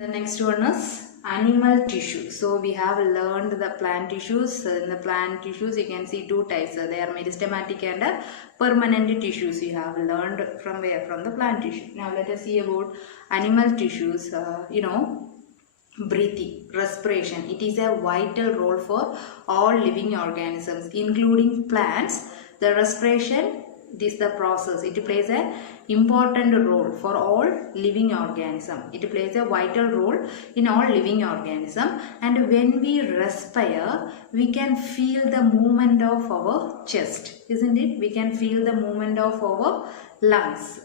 The next one is animal tissue. So we have learned the plant tissues. In the plant tissues you can see two types. They are meristematic and permanent tissues. You have learned from where? From the plant tissue. Now let us see about animal tissues. Breathing, respiration. It is a vital role for all living organisms, including plants. The respiration, this is the process. It plays an important role for all living organism. It plays a vital role in all living organism. And when we respire, we can feel the movement of our chest, isn't it? We can feel the movement of our lungs.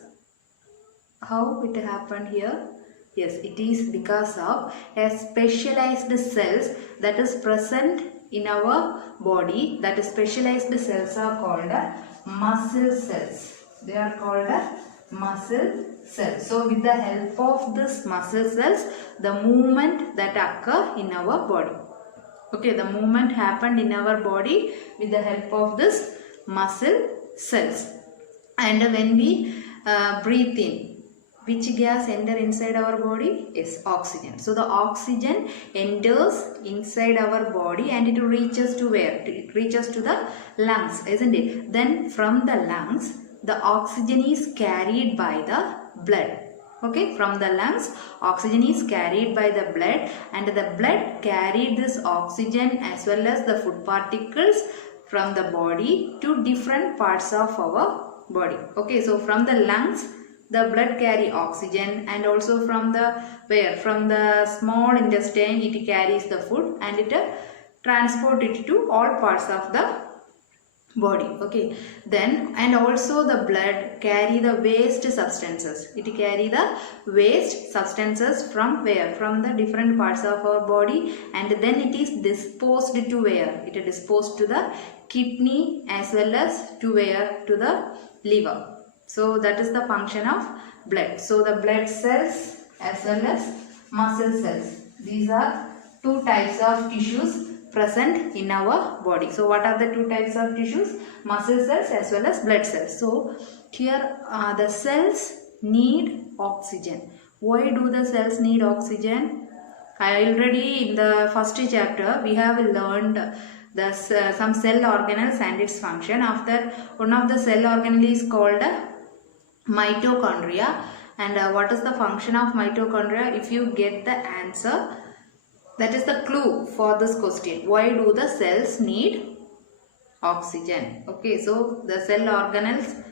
How it happened here? Yes, it is because of a specialized cells that is present in our body. That specialized cells are called muscle cells. They are called muscle cells. So with the help of this muscle cells, the movement that occur in our body. Okay, the movement happened in our body with the help of this muscle cells. And when we breathe in, which gas enter inside our body? Is oxygen. So the oxygen enters inside our body and it reaches to where? It reaches to the lungs, isn't it? Then from the lungs, the oxygen is carried by the blood. Okay, from the lungs, oxygen is carried by the blood, and the blood carried this oxygen as well as the food particles from the body to different parts of our body. Okay, so from the lungs, the blood carry oxygen, and also from the where? From the small intestine it carries the food and it transport it to all parts of the body. Okay, then and also the blood carry the waste substances. It carry the waste substances from where? From the different parts of our body, and then it is disposed to where? It is disposed to the kidney as well as to where? To the liver. So that is the function of blood. So the blood cells as well as muscle cells. These are two types of tissues present in our body. So what are the two types of tissues? Muscle cells as well as blood cells. So here the cells need oxygen. Why do the cells need oxygen? Already in the first chapter we have learned some cell organelles and its function. After one of the cell organelle is called mitochondria, and what is the function of mitochondria? If you get the answer, that is the clue for this question. Why do the cells need oxygen? Okay, so the cell organelles,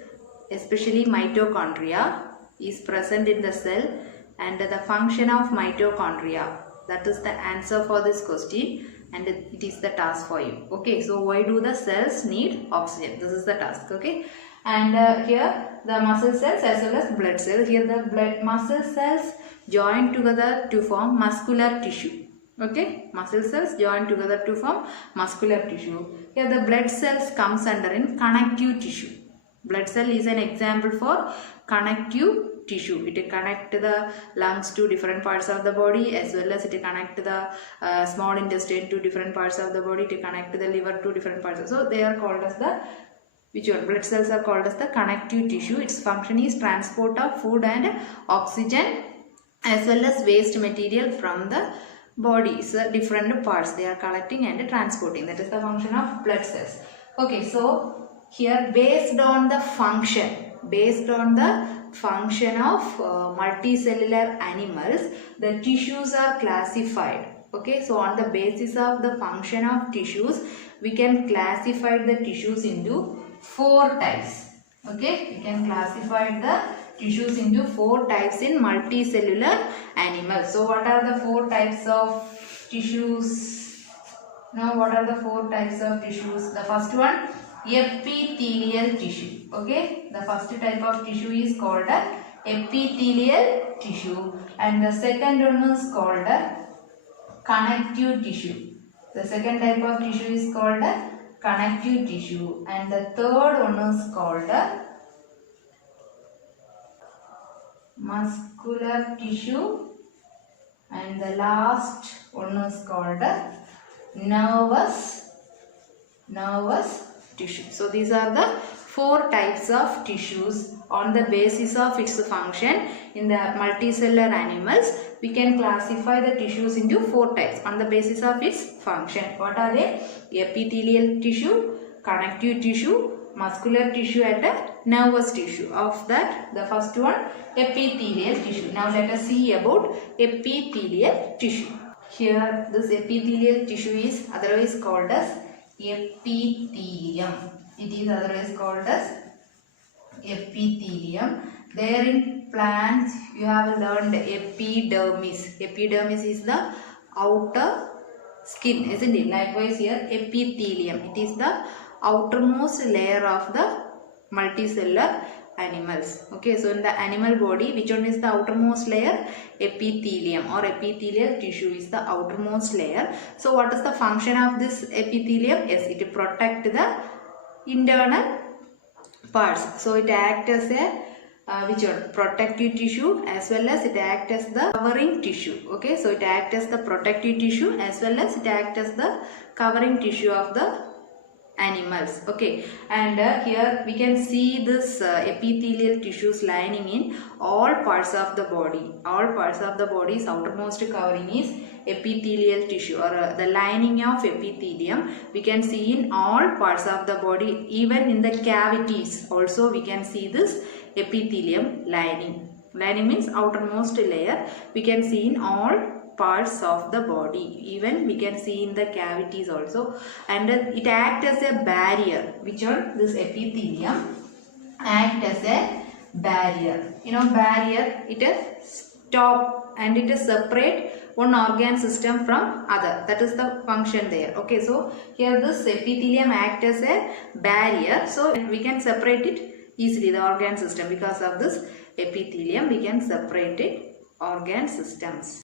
especially mitochondria, is present in the cell, and the function of mitochondria, that is the answer for this question, and it is the task for you. Okay, so why do the cells need oxygen? This is the task. Okay, and here the muscle cells as well as blood cells. Here the blood muscle cells join together to form muscular tissue. Okay, muscle cells join together to form muscular tissue. Here the blood cells comes under in connective tissue. Blood cell is an example for connective tissue. It connects the lungs to different parts of the body, as well as it connects the small intestine to different parts of the body, to connect the liver to different parts. So they are called as the blood cells are called as the connective tissue. Its function is transport of food and oxygen as well as waste material from the body's different parts. They are collecting and transporting. That is the function of blood cells. Okay, so here based on the function of multicellular animals, the tissues are classified. Okay, so on the basis of the function of tissues, we can classify the tissues into 4 types. Okay, we can classify the tissues into 4 types in multicellular animals. So what are the 4 types of tissues? Now what are the 4 types of tissues? The first one, epithelial tissue. Okay, the first type of tissue is called epithelial tissue, and the second one is called connective tissue. The second type of tissue is called connective tissue, and the third one is called muscular tissue, and the last one is called nervous tissue. So these are the four types of tissues on the basis of its function. In the multicellular animals, we can classify the tissues into four types on the basis of its function. What are they? Epithelial tissue, connective tissue, muscular tissue and nervous tissue. Of that, the first one, epithelial tissue. Now let us see about epithelial tissue. Here this epithelial tissue is otherwise called as epithelium. It is otherwise called as epithelium. There in plants you have learned epidermis. Epidermis is the outer skin, isn't it? Likewise here epithelium. It is the outermost layer of the multicellular animals. Okay, so in the animal body, which one is the outermost layer? Epithelium or epithelial tissue is the outermost layer. So what is the function of this epithelium? Yes, it protect the internal parts. So it acts as a which one? Protective tissue, as well as it acts as the covering tissue. Okay, so it acts as the protective tissue as well as it acts as the covering tissue of the animals. Okay, and here we can see this epithelial tissues lining in all parts of the body. All parts of the body's outermost covering is epithelial tissue, or the lining of epithelium we can see in all parts of the body. Even in the cavities also we can see this epithelium lining. Lining means outermost layer we can see in all parts of the body. Even we can see in the cavities also. And it acts as a barrier. Which one? This epithelium act as a barrier. You know, barrier, it is stop and it is separate one organ system from other. That is the function there. Okay, so here this epithelium act as a barrier, so we can separate it easily, the organ system. Because of this epithelium we can separate it organ systems.